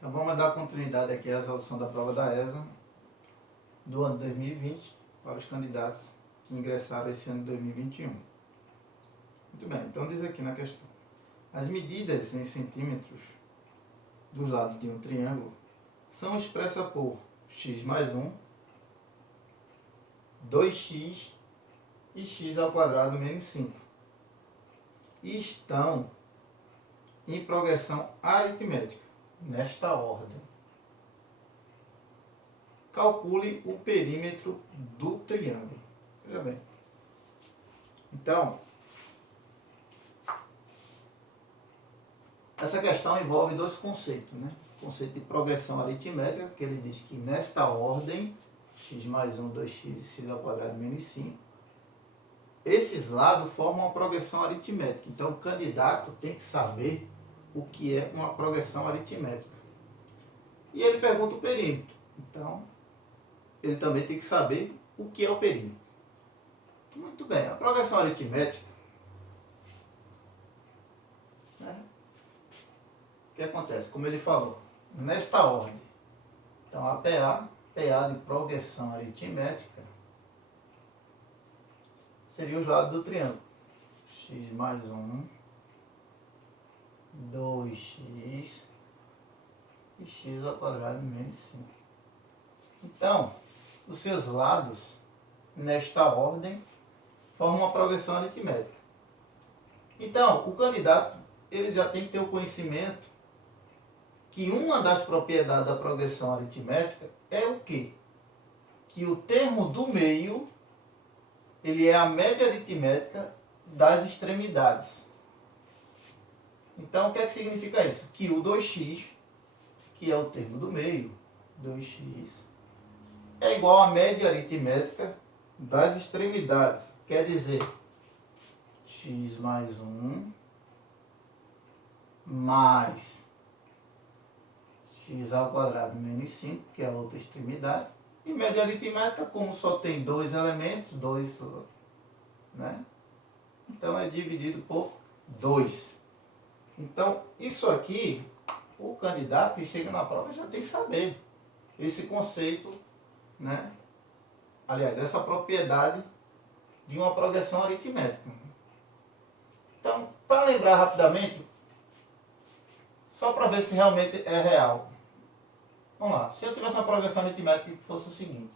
Então vamos dar continuidade aqui à resolução da prova da ESA do ano 2020 para os candidatos que ingressaram esse ano de 2021. Muito bem, então diz aqui na questão: as medidas em centímetros dos lados de um triângulo são expressas por x mais 1, 2x e x ao quadrado menos 5. E estão em progressão aritmética, nesta ordem. Calcule o perímetro do triângulo. Veja bem. Então, essa questão envolve dois conceitos, né? O conceito de progressão aritmética, que ele diz que nesta ordem, x mais 1, 2x e x ao quadrado menos 5, esses lados formam uma progressão aritmética. Então, o candidato tem que saber o que é uma progressão aritmética. E ele pergunta o perímetro. Então, ele também tem que saber o que é o perímetro. Muito bem, a progressão aritmética, né? O que acontece? Como ele falou, nesta ordem. Então, a PA de progressão aritmética, seria os lados do triângulo. X mais 1, 2x e x ao quadrado menos 5. Então, os seus lados, nesta ordem, formam uma progressão aritmética. Então, o candidato ele já tem que ter o conhecimento que uma das propriedades da progressão aritmética é o quê? Que o termo do meio ele é a média aritmética das extremidades. Então, o que é que significa isso? Que o 2x, que é o termo do meio, 2x, é igual à média aritmética das extremidades. Quer dizer, x mais 1 mais x ao quadrado menos 5, que é a outra extremidade. E média aritmética, como só tem dois elementos, né? Então é dividido por 2. Então, isso aqui, o candidato que chega na prova já tem que saber esse conceito, né? Aliás, essa propriedade de uma progressão aritmética. Então, para lembrar rapidamente, só para ver se realmente é real. Vamos lá, se eu tivesse uma progressão aritmética que fosse o seguinte: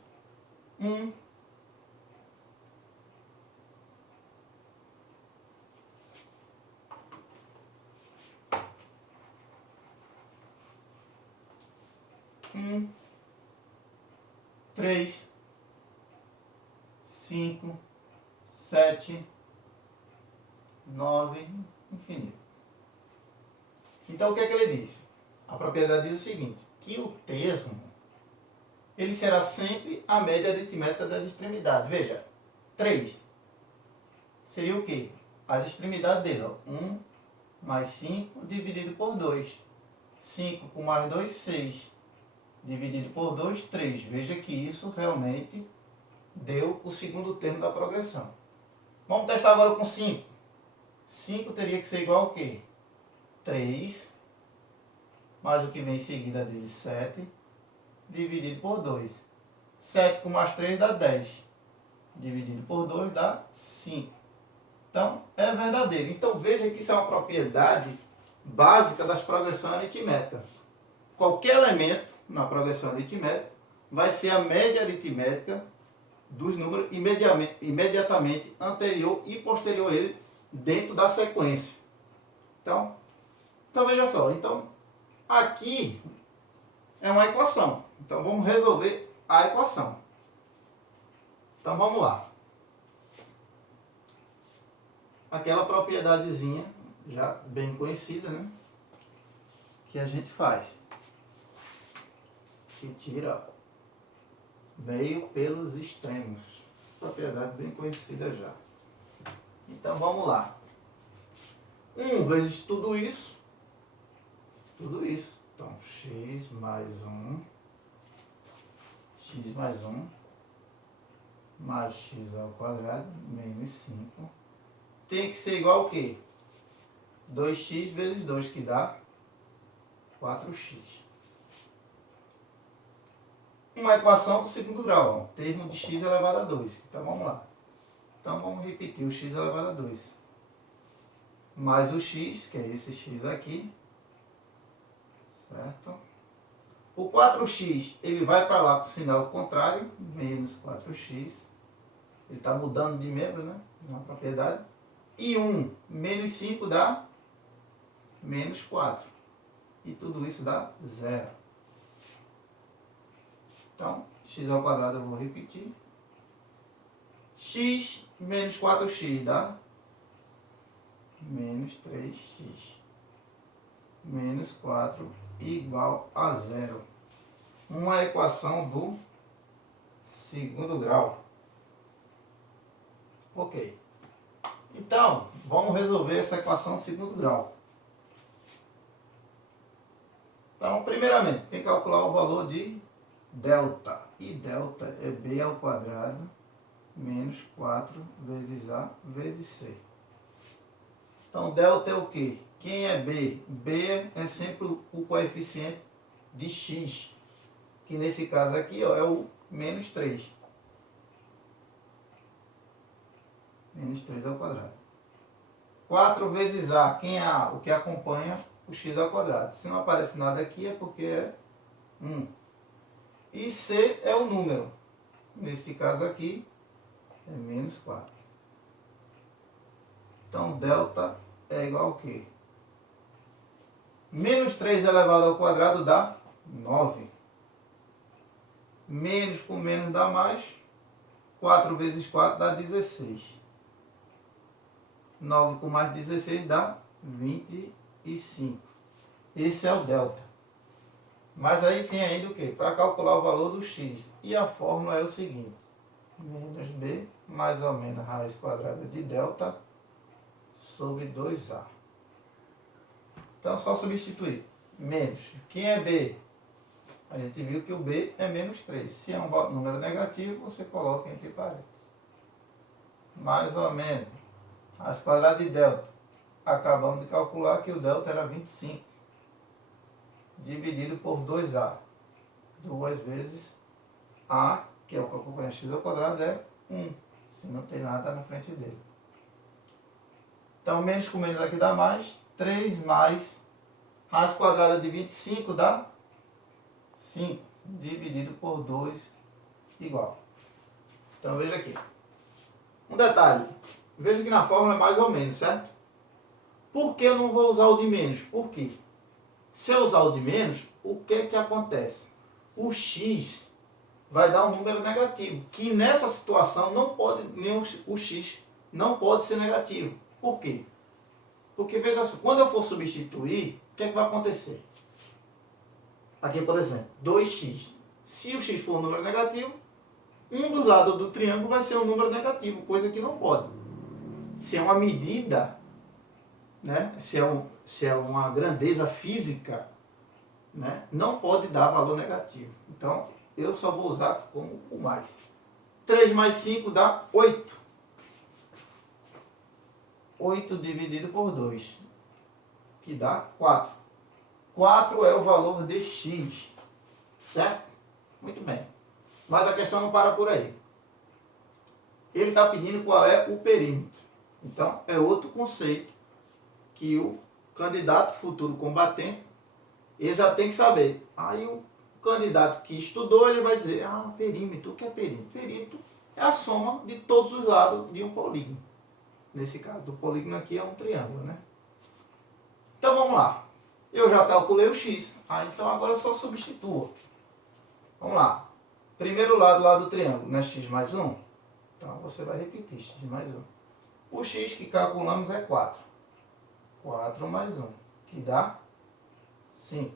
1, 3, 5, 7, 9, infinito. Então, o que é que ele diz? A propriedade diz o seguinte, que o termo ele será sempre a média aritmética das extremidades. Veja, 3 seria o quê? As extremidades dele, ó. 1 mais 5 dividido por 2. 5 com mais 2, 6. Dividido por 2, 3. Veja que isso realmente deu o segundo termo da progressão. Vamos testar agora com 5. 5 teria que ser igual ao quê? 3, mais o que vem em seguida dele, 7, dividido por 2. 7 com mais 3 dá 10. Dividido por 2 dá 5. Então, é verdadeiro. Então, veja que isso é uma propriedade básica das progressões aritméticas. Qualquer elemento na progressão aritmética vai ser a média aritmética dos números imediatamente anterior e posterior a ele dentro da sequência. Então veja só. Então, aqui é uma equação. Então, vamos resolver a equação. Então, vamos lá. Aquela propriedadezinha já bem conhecida, né? Que a gente faz. Que tira meio pelos extremos. Propriedade bem conhecida já. Então, vamos lá. 1 vezes tudo isso. Então, x mais 1. X mais 1. Mais x ao quadrado menos 5. Tem que ser igual ao quê? 2x vezes 2, que dá 4x. uma equação do segundo grau, ó, termo de x elevado a 2. Então vamos lá. Então vamos repetir o x elevado a 2. Mais o x, que é esse x aqui. Certo? O 4x, ele vai para lá com o sinal contrário, menos 4x. Ele está mudando de membro, né? Na propriedade. E 1 menos 5 dá menos 4. E tudo isso dá 0. Então, x ao quadrado eu vou repetir. X menos 4x dá menos 3x. Menos 4 igual a 0. Uma equação do segundo grau. Ok. Então, vamos resolver essa equação do segundo grau. Então, primeiramente, tem que calcular o valor de delta. E delta é b ao quadrado menos 4 vezes a vezes c. Então, delta é o quê? Quem é b? B é sempre o coeficiente de x, que nesse caso aqui ó, é o menos 3. Menos 3 ao quadrado. 4 vezes a, quem é a? O que acompanha o x ao quadrado. Se não aparece nada aqui é porque é 1. E c é o número. Nesse caso aqui é menos 4. Então, delta é igual ao quê? Menos 3 elevado ao quadrado dá 9. Menos com menos dá mais. 4 vezes 4 dá 16. 9 com mais 16 dá 25. Esse é o delta. Mas aí tem ainda o quê? Para calcular o valor do x. E a fórmula é o seguinte. Menos b mais ou menos raiz quadrada de delta sobre 2a. Então, só substituir. Menos. Quem é b? A gente viu que o b é menos 3. Se é um número negativo, você coloca entre parênteses. Mais ou menos. Raiz quadrada de delta. Acabamos de calcular que o delta era 25. Dividido por 2a. 2 vezes a, que é o que acompanha x ao quadrado, é 1. Se não tem nada na frente dele. Então, menos com menos aqui dá mais. 3 mais raiz quadrada de 25 dá 5. Dividido por 2 igual. Então, veja aqui. Um detalhe. Veja que na fórmula é mais ou menos, certo? Por que eu não vou usar o de menos? Por quê? Se eu usar o de menos, o que que acontece? O x vai dar um número negativo, que nessa situação não pode, nem o x não pode ser negativo. Por quê? Porque, veja só, quando eu for substituir, o que é que vai acontecer? Aqui, por exemplo, 2x. Se o x for um número negativo, um dos lados do triângulo vai ser um número negativo, coisa que não pode. Se é uma medida, né? Se é uma grandeza física, né? Não pode dar valor negativo. Então, eu só vou usar como o mais. 3 mais 5 dá 8. 8 dividido por 2, que dá 4. 4 é o valor de x, certo? Muito bem. Mas a questão não para por aí. Ele está pedindo qual é o perímetro. Então, é outro conceito que o candidato futuro combatente, ele já tem que saber. Aí o candidato que estudou, ele vai dizer, perímetro, o que é perímetro? Perímetro é a soma de todos os lados de um polígono. Nesse caso, do polígono aqui é um triângulo, né? Então, vamos lá. Eu já calculei o x. Então, agora eu só substituo. Vamos lá. Primeiro lado lá do triângulo, né? X mais 1. Então, você vai repetir, x mais 1. O x que calculamos é 4. 4 mais 1, que dá 5.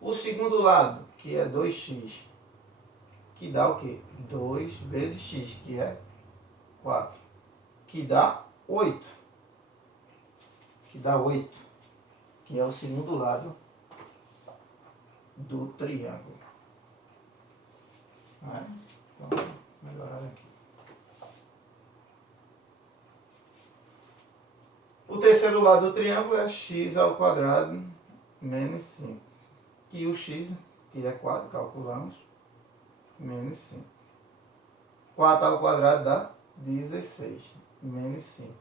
O segundo lado, que é 2x, que dá o quê? 2 vezes x, que é 4. Que dá 8. Que dá 8. Que é o segundo lado do triângulo. Então, vou melhorar aqui. O terceiro lado do triângulo é x ao quadrado menos 5. Que o x, que é 4, calculamos, menos 5. 4 ao quadrado dá 16, menos 5.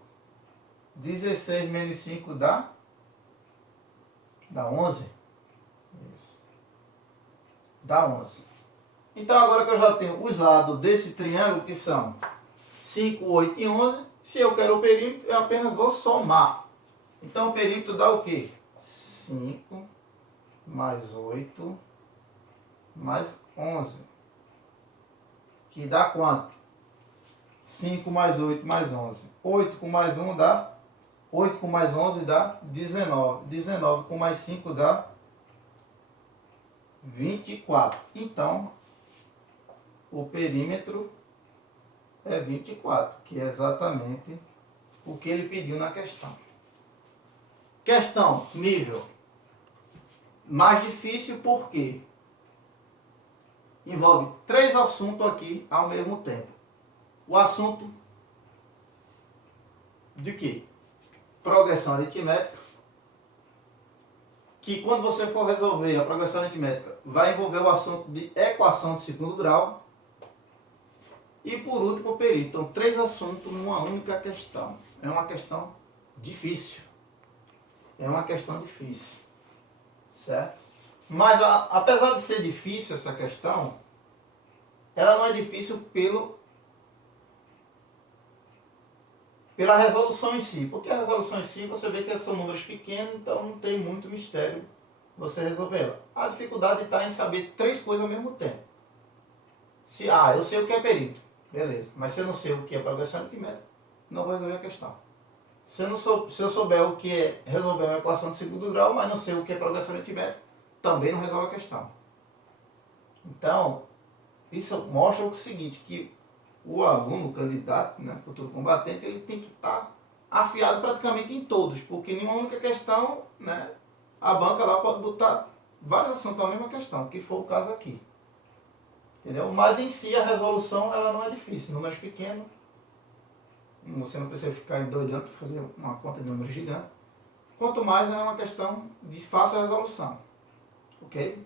16 menos 5 dá 11. Isso. Dá 11. Então, agora que eu já tenho os lados desse triângulo, que são 5, 8 e 11, se eu quero o perímetro, eu apenas vou somar. Então, o perímetro dá o quê? 5 mais 8 mais 11. Que dá quanto? 5 mais 8 mais 11. 8 com mais 1 dá... 8 com mais 11 dá 19. 19 com mais 5 dá 24. Então, o perímetro é 24, que é exatamente o que ele pediu na questão. Questão, nível mais difícil, porque envolve 3 assuntos aqui ao mesmo tempo. O assunto de quê? Progressão aritmética, que quando você for resolver a progressão aritmética, vai envolver o assunto de equação de segundo grau. E por último, o perímetro. Então, 3 assuntos numa única questão. É uma questão difícil. É uma questão difícil. Certo? Mas, apesar de ser difícil essa questão, ela não é difícil pela resolução em si. Porque a resolução em si, você vê que são números pequenos, então não tem muito mistério você resolver ela. A dificuldade está em saber 3 coisas ao mesmo tempo. Eu sei o que é perímetro. Beleza. Mas se eu não sei o que é progressão aritmética, não vou resolver a questão. Se eu souber o que é resolver uma equação de segundo grau, mas não sei o que é progressão aritmética, também não resolve a questão. Então, isso mostra o seguinte, que o aluno, o candidato, né, futuro combatente, ele tem que estar afiado praticamente em todos, porque em uma única questão, né, a banca lá pode botar vários assuntos na mesma questão, que foi o caso aqui. Entendeu? Mas em si a resolução ela não é difícil. Números pequenos, você não precisa ficar endoidando para fazer uma conta de números gigantes. Quanto mais é uma questão de fácil resolução. Ok?